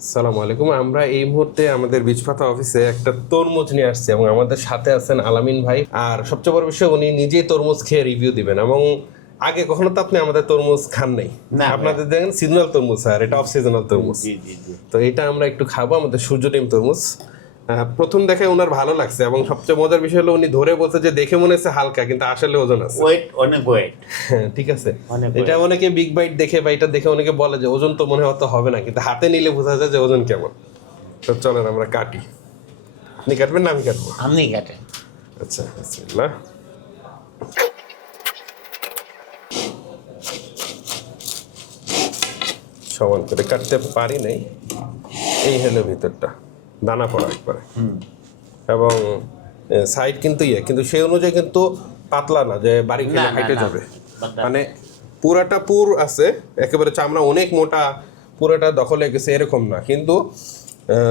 আসসালামু আলাইকুম। আমরা এই মুহূর্তে আমাদের বীজপাতা অফিসে একটা তরমুজ নিয়ে আসছি এবং আমাদের সাথে আছেন আলামিন ভাই। আর সবচেয়ে বড় বিষয়, উনি নিজেই তরমুজ খেয়ে রিভিউ দিবেন। এবং আগে কখনো তো আপনি আমাদের তরমুজ খান নাই। আপনাদের দেখেন সিজনাল তরমুজ, আর এটা অফ সিজনাল তরমুজ। তো এটা আমরা একটু খাবো, আমাদের সূর্য ডিম তরমুজ। প্রথম দেখে ওনার ভালো লাগছে এবং সবচেয়ে মজার বিষয় হলো উনি ধরে বলছে যে দেখে মনে হচ্ছে হালকা, কিন্তু আসলে ওজন আছে। অনেক ওয়েট। হ্যাঁ, ঠিক আছে। এটা অনেকে বিগ বাইট দেখে বা এটা দেখে অনেকে বলে যে ওজন তো মনে হতে হবে না, কিন্তু হাতে নিলে বোঝা যায় যে ওজন কেমন। তো চলেন আমরা কাটি। আপনি কাটবেন না আমি কাটবো? আপনি কাটেন। আচ্ছা, বিসমিল্লাহ। সমান করে কাটতে পারি নাই, এই হলো ভিতরটা দানা পড়া একবারে। এবং সাইড কিন্তু কিন্তু সেই অনুযায়ী কিন্তু পাতলা না যে বাড়ি খেলে হাইটে যাবে। মানে পুরাটা পুর আছে, একেবারে চামড়া অনেক মোটা, পুরোটা দখলে গেছে এরকম না, কিন্তু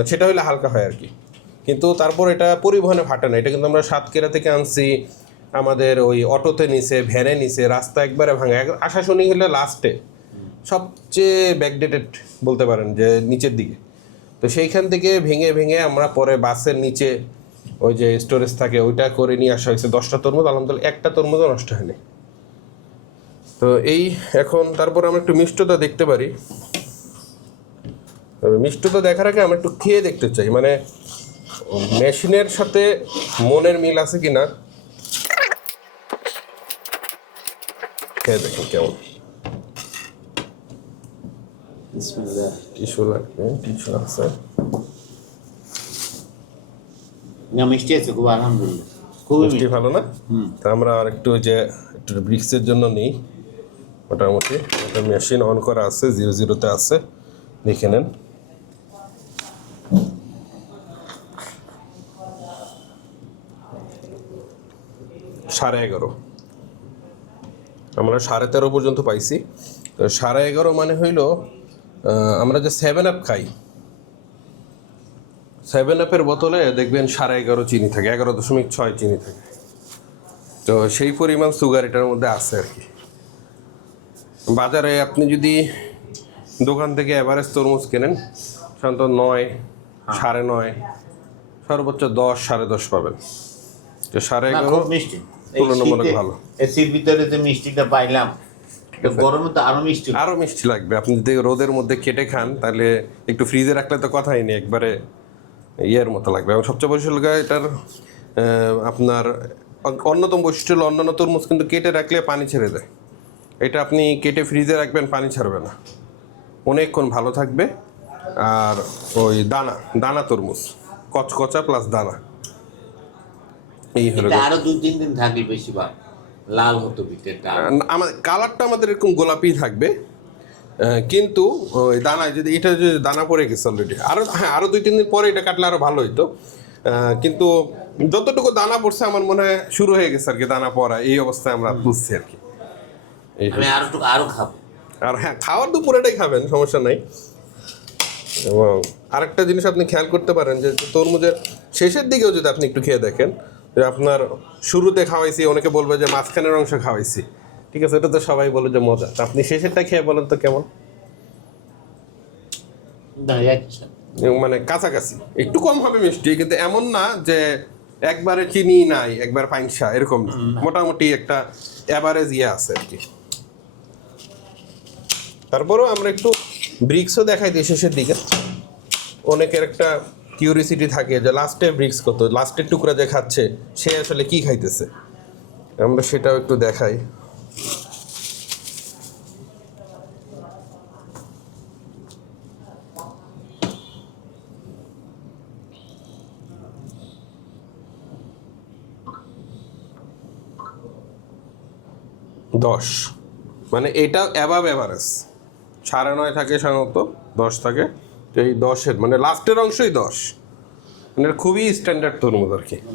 সেটা হলে হালকা হয় আর কি। কিন্তু তারপর এটা পরিবহনে ফাটে না। এটা কিন্তু আমরা সাতক্ষীরা থেকে আনছি, আমাদের ওই অটোতে নিছে, ভ্যানে নিছে, রাস্তা একবারে ভাঙা। আশাশুনি হলে লাস্টে সবচেয়ে ব্যাকডেটেড বলতে পারেন, যে নিচের দিকে। তো সেইখান থেকে ভেঙে ভেঙে আমরা পরে বাসের নিচে ওই যে স্টোরেজ থাকে ওইটা করে নিয়ে আসা হয়েছে। 10টা তরমুজ, আলহামদুলিল্লাহ একটা তরমুজও নষ্ট হয়নি। তো এই এখন তারপর আমরা একটু মিষ্টতা দেখতে পারি। তবে মিষ্টতা দেখার আগে আমরা একটু খেয়ে দেখতে চাই, মানে মেশিনের সাথে মনের মিল আছে কিনা খেয়ে দেখুন কেমন। টিস্যু লাগবে, টিস্যু আছে। না, মিষ্টি আছে খুব, আলহামদুলিল্লাহ খুবই মিষ্টি ভালো না? তা আমরা আর একটু যে একটু ব্রিক্সের জন্য নিই। মোটামুটি একটা মেশিন অন করা আছে, 00-তে আছে, দেখে নেন। সাড়ে 11, আমরা 13.5 পর্যন্ত পাইছি। তো 11.5 মানে হইল আমরা যে 7 আপ খাই, 7 আপের বোতলে দেখবেন 11.5 চিনি থাকে, 11.6 চিনি থাকে। তো সেই পরিমাণ সুগার এটার মধ্যে আছে আর কি। বাজারে আপনি যদি দোকান থেকে অ্যাভারেজ তরমুজ কেনেন, সাধারণত 9, 9.5, সর্বোচ্চ 10, 10.5 পাবেন। তো 11.5 মিষ্টি, তুলনামূলক ভালো। এসির ভিতরে যে মিষ্টিটা পাইলাম, গরমে তো আরো মিষ্টি, আরও মিষ্টি লাগবে। আপনি যদি রোদের মধ্যে কেটে খান তাহলে একটু ফ্রিজে রাখলে তো কথাই নেই, একবারে ইয়ের মতো লাগবে। এবং সবচেয়ে বৈশিষ্ট্য হলো এটার আপনার অন্যতম বৈশিষ্ট্য হলো অন্যান্য তরমুজ কিন্তু কেটে রাখলে পানি ছেড়ে দেয়। এটা আপনি কেটে ফ্রিজে রাখবেন, পানি ছাড়বে না, অনেকক্ষণ ভালো থাকবে। আর ওই দানা দানা তরমুজ, কচকচা প্লাস দানা, এই হলো। আরো 2-3 দিন থাকলে বেশিরভাগ লাল হতো ভিতরটা। আমাদের কালারটা আমাদের এরকম গোলাপি থাকবে, কিন্তু ওই দানায় যদি এটা যদি দানা পড়ে গেছে অলরেডি, আরও 2-3 দিন পরে এটা কাটলে আরও ভালো হইতো। কিন্তু যতটুকু দানা পড়ছে আমার মনে হয় শুরু হয়ে গেছে আর কি দানা পড়া, এই অবস্থায় আমরা বুঝছি আর কি। আমি আরো খাবো। আর হ্যাঁ, খাওয়ার তো পুরোটাই খাবেন, সমস্যা নাই। এবং আরেকটা জিনিস আপনি খেয়াল করতে পারেন যে তরমুজের শেষের দিকেও যদি আপনি একটু খেয়ে দেখেন, যে আপনার শুরুতে খাওয়াইছি, অনেকে বলবে যে মাঝখানের অংশ খাওয়াইছি, ঠিক আছে, এটা তো সবাই বলে যে মজা। তা আপনি শেষেরটা খেয়ে বলেন তো কেমন। মানে কাছাকাছি, একটু কম হবে মিষ্টি, কিন্তু এমন না যে একবারে চিনি নাই, একবার পাইনসা, এরকম না। মোটামুটি একটা অ্যাভারেজ ইয়ে আছে আর কি। তারপরেও আমরা একটু ব্রিক্সও দেখাই দিই শেষের দিকে। অনেকের একটা কিউরিসিটি থাকে যে লাস্টে ব্রিক্স কত, লাস্টের টুকরা যে খাচ্ছে সে আসলে কি খাইতেছে, আমরা সেটাও একটু দেখাই। দশ মানে এটা অ্যাবাভ অ্যাভারেজ। 9.5 থাকে সাধারণত, 10 থাকে। তো এই 10-এর মানে লাস্টের অংশই 10, মানে খুবই স্ট্যান্ডার্ড তরমুজ আর কি।